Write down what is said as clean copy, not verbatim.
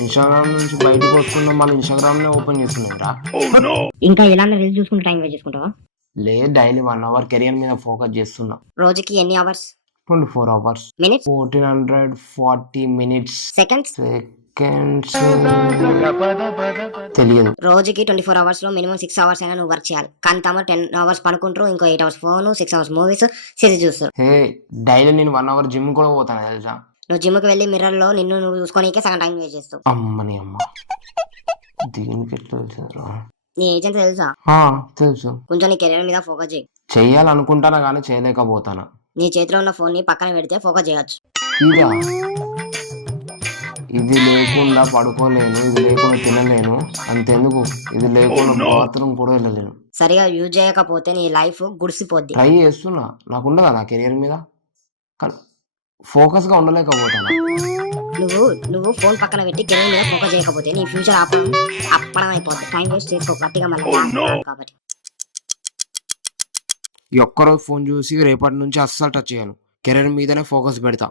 Instagram నుంచి బయటకు వస్తున్నా మళ్ళీ ఇన్స్టాగ్రామ్ నే ఓపెన్ చేస్తున్నాయిరా. ఇంకా ఎలాంటి రీల్స్ చూసుకుంటూ టైం వేస్ట్ చేసుకుంటావా? లేదు, డైలీ 1 అవర్ కెరియర్ మీద ఫోకస్ చేస్తున్నా. రోజుకి ఎన్ని hours? 24 hours, minutes? 1440 minutes. Seconds? Seconds తెలియదు. రోజుకి 24 అవర్స్ లో మినిమం 6 అవర్స్ అయినా నువ్వు వర్క్ చేయాలి. కానీ తమ 10 అవర్స్ పడుకుంటారు, ఇంకో 8 hours phone, 6 hours movies, series చూస్తారు. హే, డైలీ నేను 1 అవర్ జిమ్ కూడా పోతాను తెలుసా. నువ్వు జిమ్ కి వెళ్ళి మిర్రర్ లో నిన్ను నువ్వు చూసుకోనికే సగం టైం వేస్ట్ చేస్తావు. అమ్మని అమ్మ, దీనికి ఎట్లా తెలిసిందిరా? నీ ఏజెంట్ తెలుసా? తెలుసు. కొంచెం నీ కెరీర్ మీద ఫోకస్ చేయి. చెయ్యాలనుకుంటానా కానీ చేయలేకపోతాను. నీ చేతిలో ఉన్న ఫోన్ ని పక్కన పెడితే ఫోకస్ చేయొచ్చు. ఇదా, ఇది లేకుండా పడుకోలేను, ఇది లేకుండా తినలేను, అంతెందుకు ఇది లేకుండా బాత్రూమ్ కూడా వెళ్ళలేను. సరిగా యూజ్ చేయకపోతే నీ లైఫ్ గుడిసిపోద్ది. ట్రై చేస్తున్నా, నాకుండదా నా కెరియర్ మీద, కానీ ఫోకస్ గా ఉండలేకపోతాను. నువ్వు ఫోన్ పక్కన పెట్టి కెరీర్ మీద ఫోకస్ చేయకపోతే నీ ఫ్యూచర్ అప్పడం అయిపోద్ది. టైం వేస్ట్ చేసుకో గట్టిగా మళ్ళీ కాబట్టి. ఈ ఒక్కరోజు ఫోన్ చూసి రేపటి నుంచి అస్సలు టచ్ చేయను, కెరీర్ మీదనే ఫోకస్ పెడతా.